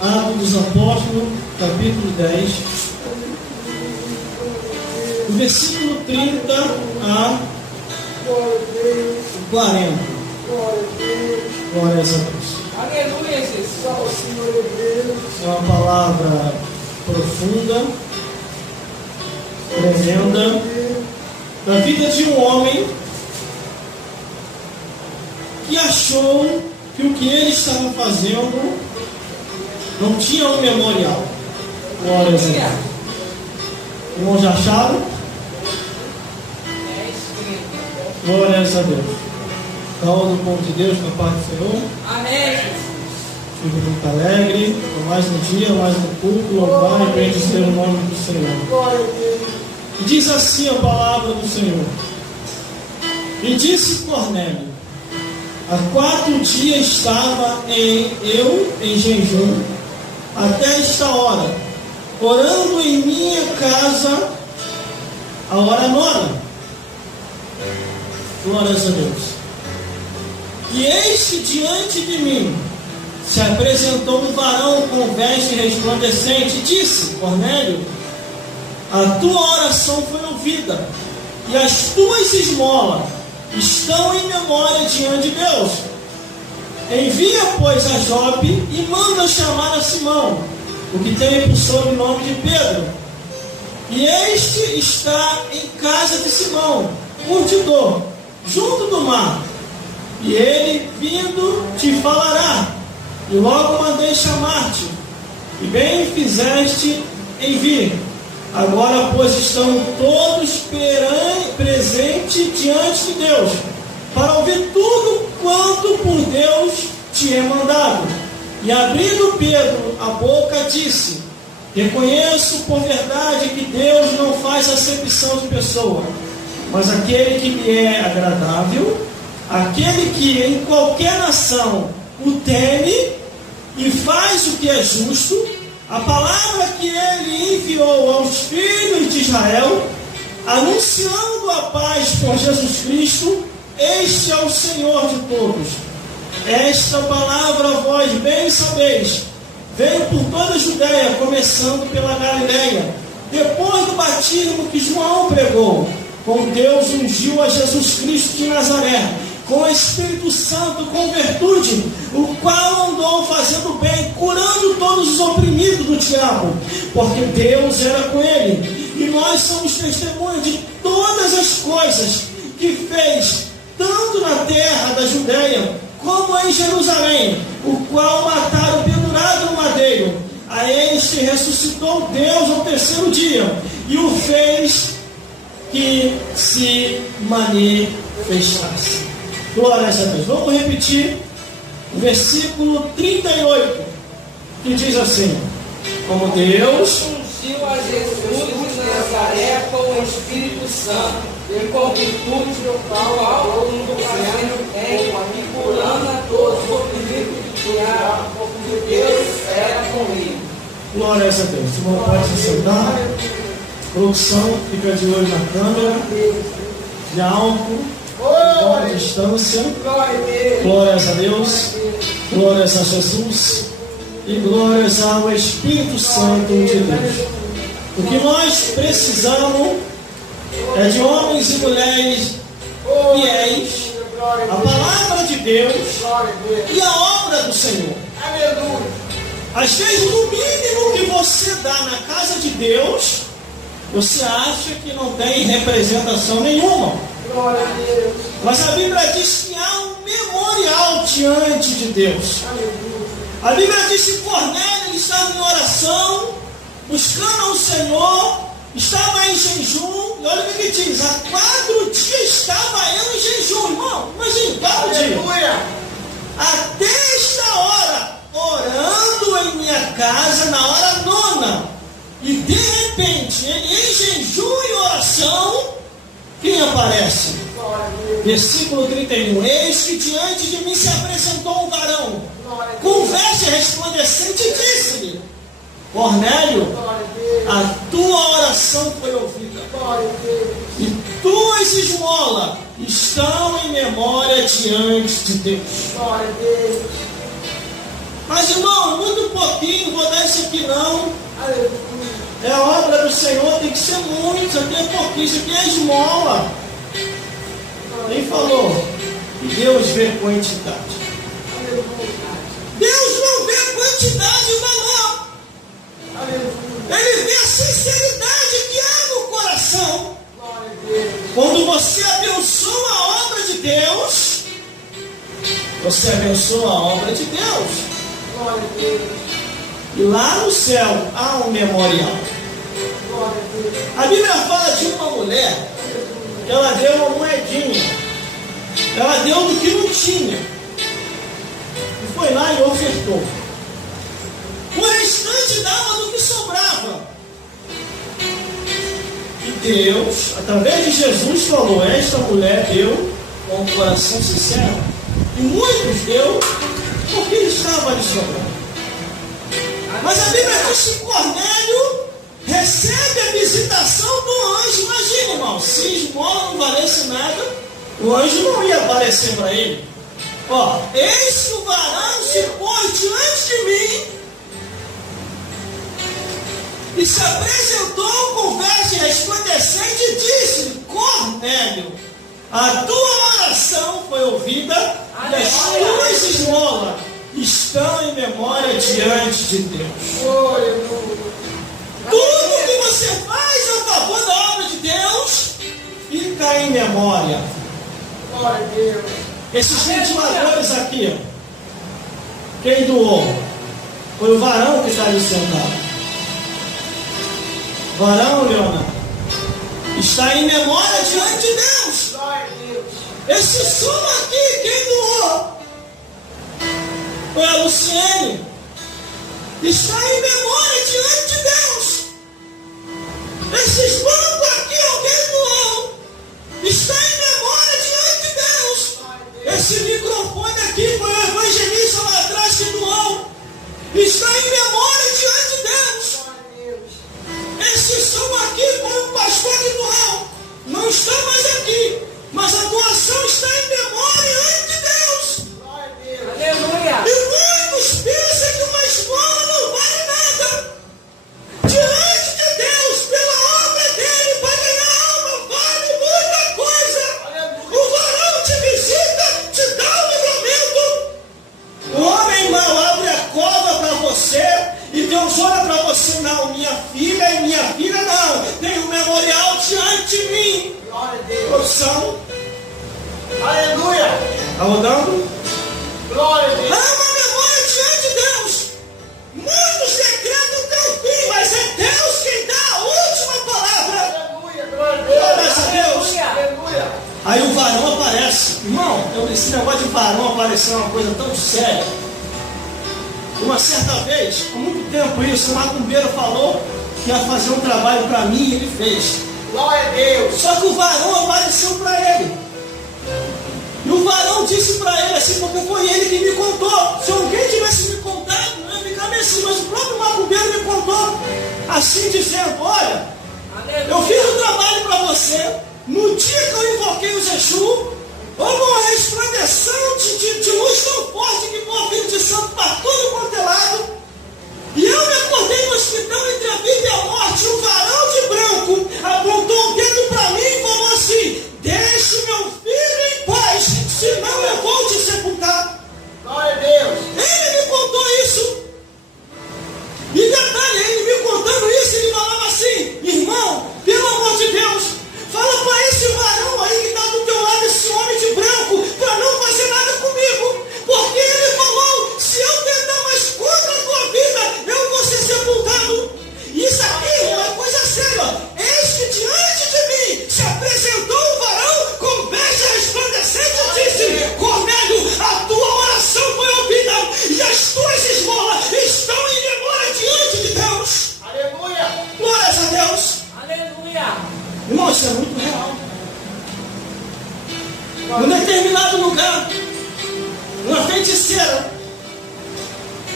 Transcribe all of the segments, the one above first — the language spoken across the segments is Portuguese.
Atos dos Apóstolos, capítulo 10, do versículo 30 a 40. Glórias a Deus. Aleluia, Jesus. É uma palavra profunda, tremenda, na vida de um homem que achou que o que ele estava fazendo não tinha um memorial. Glórias a Deus. Irmãos, já acharam? Glórias a Deus. Calma do povo de Deus, na paz do Senhor. Amém. Fico muito alegre, mais um dia, mais um culto, louvar e bendizer o nome do Senhor. E diz assim a palavra do Senhor. E disse Cornélio: há 4 dias estava eu em jejum, até esta hora, orando em minha casa, a hora nona. Glórias a Deus. E eis que diante de mim se apresentou um varão com veste resplandecente e disse: Cornélio, a tua oração foi ouvida, e as tuas esmolas estão em memória diante de Deus. Envia, pois, a Jope e manda chamar a Simão, o que tem por sobrenome de Pedro. E este está em casa de Simão, curtidor, junto do mar. E ele, vindo, te falará. E logo mandei chamar-te, e bem fizeste em vir. Agora, pois, estão todos presentes diante de Deus, para ouvir tudo quanto por Deus te é mandado. E abrindo Pedro a boca, disse: reconheço por verdade que Deus não faz acepção de pessoa, mas aquele que lhe é agradável, aquele que em qualquer nação o teme e faz o que é justo, a palavra que ele enviou aos filhos de Israel, anunciando a paz por Jesus Cristo, este é o Senhor de todos. Esta palavra vós bem sabeis, veio por toda a Judéia, começando pela Galileia, depois do batismo que João pregou, com Deus ungiu a Jesus Cristo de Nazaré, com o Espírito Santo, com virtude, o qual andou fazendo bem, curando todos os oprimidos do diabo, porque Deus era com ele. E nós somos testemunhas de todas as coisas que fez, tanto na terra da Judéia, como em Jerusalém, o qual mataram pendurado no madeiro. A este ressuscitou Deus ao 3º dia, e o fez que se manifestasse. Glórias a Deus. Vamos repetir o versículo 38, que diz assim: como Deus Ungiu a Jesus de Nazaré com o Espírito Santo e com virtude do qual mundo fazendo bem e curando a todos os oprimidos do diabo, porque Deus era com ele. Glórias a Deus. O irmão pode se sentar. Produção, fica de olho na câmera. De álcool, de distância. Glórias a Deus. Glórias a Jesus. E glórias ao Espírito Santo de Deus. O que nós precisamos é de homens e mulheres fiéis à palavra de Deus e à obra do Senhor. Às vezes, o mínimo que você dá na casa de Deus, você acha que não tem representação nenhuma. Mas a Bíblia diz que há um memorial diante de Deus. A Bíblia diz que Cornélio estava em oração, buscando ao Senhor, estava em jejum. E olha o que diz: há 4 dias estava eu em jejum, irmão. Imagina, 4 dias. Até esta hora, orando em minha casa na hora nona. E de repente, ele em jejum e oração, quem aparece? Versículo 31. Eis que diante de mim se apresentou um varão com veste resplandecente e disse-lhe: Cornélio, a tua oração foi ouvida, e tuas esmolas estão em memória diante de Deus. Mas, irmão, muito pouquinho É a obra do Senhor, tem que ser muito, isso aqui é pouquinho, isso aqui é esmola. Quem falou? E Deus vê quantidade. Deus não vê quantidade e valor. Ele vê a sinceridade que há no coração. Quando você abençoa a obra de Deus, você abençoa a obra de Deus. E lá no céu há um memorial. A Bíblia fala de uma mulher que ela deu uma moedinha. Ela deu do que não tinha. E foi lá e ofertou. O restante dava do que sobrava. E Deus, através de Jesus, falou: esta mulher deu com um coração sincero. E muitos deu porque estava lhe sobrando. Mas a Bíblia diz que Cornélio recebe a visitação do anjo. Imagina, irmão, se esmola não valesse nada, o anjo não ia aparecer para ele. Ó, eis que o varão se pôs diante de mim e se apresentou com veste resplandecente e disse: Cornélio, a tua oração foi ouvida e as tuas esmolas estão em memória diante de Deus. Tudo que você faz a favor da obra de Deus fica em memória. Esses ventiladores aqui, quem doou? Foi o varão que está ali sentado. Varão, Leonardo, está em memória diante de Deus. Esse som aqui, quem doou? Foi a Luciene. Está em memória diante de Deus. Esses bancos aqui, alguém doou. Está em memória diante de Deus. Esse microfone aqui foi o evangelista lá atrás que doou. Está em memória diante de Deus. Esse som aqui foi o pastor que doou. Não está mais aqui, mas a doação está em memória diante de Deus. Aleluia. E muitos pensam que uma esmola não vale nada. Diante de Deus, pela obra dele, para ganhar alma, vale muita coisa. O varão te visita, te dá um livramento. O homem mau abre a cova para você e Deus olha para você: não, minha filha não, tem um memorial diante de mim. Opção. Aleluia. Está rodando? Glória a Deus. Há uma memória diante de Deus. Muitos decretam o teu fim, mas é Deus quem dá a última palavra. Aleluia. Glória a Deus. Glória a Deus. Aleluia. Aí o varão aparece. Irmão, esse negócio de varão aparecer é uma coisa tão séria. Uma certa vez, há muito tempo isso, um macumbeiro falou que ia fazer um trabalho para mim e ele fez. Glória a Deus. Só que o varão apareceu para ele. E o varão disse para ele assim, porque foi ele que me contou. Se alguém tivesse me contado, eu ia ficar meio assim, mas o próprio macumbeiro me contou. Assim dizendo: olha, eu fiz um trabalho para você. No dia que eu invoquei o Exu, houve uma resplandeção de luz tão forte que foi o Filho de Santo para todo quanto é lado. E eu me acordei no hospital entre a vida e a morte. O varão de branco apontou o dedo para mim e falou assim: deixe meu filho em paz, senão eu vou te sepultar. Glória a Deus. Ele me contou isso. E detalhe, ele me contando isso, ele falava assim: irmão, pelo amor de Deus, fala para esse varão aí que está do teu lado, esse homem de branco, para não fazer nada comigo. Porque ele falou: se eu tentar mais contra a tua vida, eu vou ser sepultado. Isso aqui é uma coisa séria. Eis que diante de mim se apresentou um varão com veste resplandecente e disse: Cornélio, a tua oração foi ouvida e as tuas esmolas estão em memória diante de Deus. Aleluia. Glórias a Deus. Aleluia. Irmão, isso é muito real. Num determinado lugar, uma feiticeira,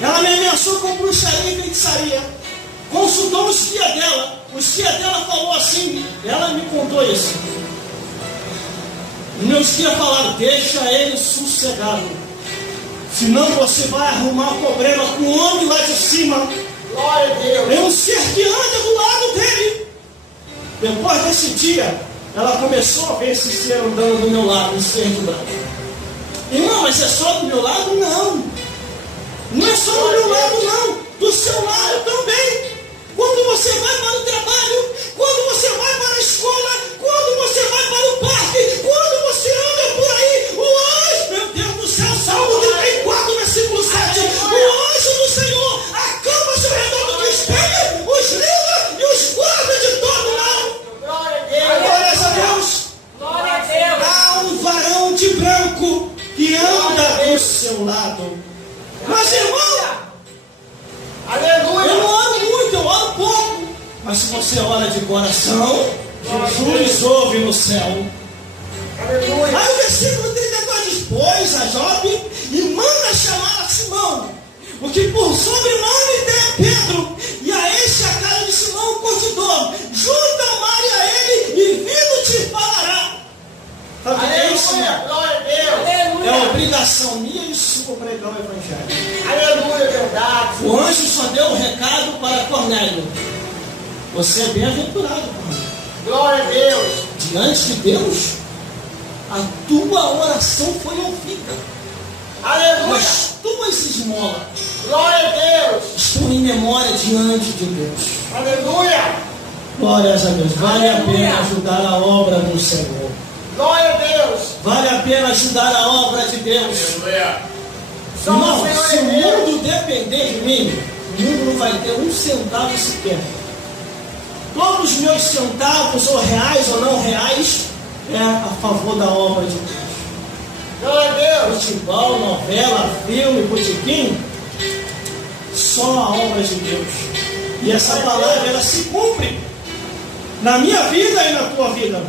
ela me ameaçou com bruxaria e feitiçaria. Consultou os guias dela. Os guias dela falou assim, ela me contou isso. Meus guias falaram: deixa ele sossegado, senão você vai arrumar problema com o homem lá de cima. Glória a Deus. É um ser que anda do lado Depois desse dia, ela começou a ver esse ser andando do meu lado, esse ser de branco. Irmão, mas é só do meu lado? Não. Não é só do meu lado, não. Do seu lado também. Quando você vai para o trabalho, quando você vai para a escola, quando você vai para o parque, quando você anda por aí, o anjo, meu Deus do céu, Salmo 34, versículo 7, o anjo do Senhor acampa-se ao redor do que espelha, os livra e os guarda de todo mal. Glórias a Deus. Glória a Deus. Há um varão de branco que anda do seu lado. Mas, irmão, Aleluia. eu não oro muito, eu oro pouco. Mas se você ora de coração, Jesus ouve no céu. Aleluia. Aí o versículo 32 diz: pois a Jobe e manda chamar a Simão, o que por sobrenome tem Pedro, e a este a casa de Simão curtidor. Junta o mar a ele e vindo te falará. Sabe o que é isso? Aleluia. Glória a Deus. É obrigação minha e sua pregar o Evangelho. Aleluia, verdade. O anjo só deu um recado para Cornélio: você é bem-aventurado, Cornélio. Glória a Deus. Diante de Deus, a tua oração foi ouvida. Aleluia. As tuas esmolas Glória a Deus. estão em memória diante de Deus. Aleluia. Glórias a Deus. Vale a Aleluia. pena ajudar a obra do Senhor. Glória a Deus. Vale a pena ajudar a obra de Deus. Só Irmão, o Senhor se o é Deus. mundo depender de mim, o mundo não vai ter um centavo sequer. Todos os meus centavos, ou reais ou não reais, é a favor da obra de Deus. Glória a Deus. Futebol, novela, filme, botequim, só a obra de Deus. E essa palavra, ela se cumpre na minha vida e na tua vida.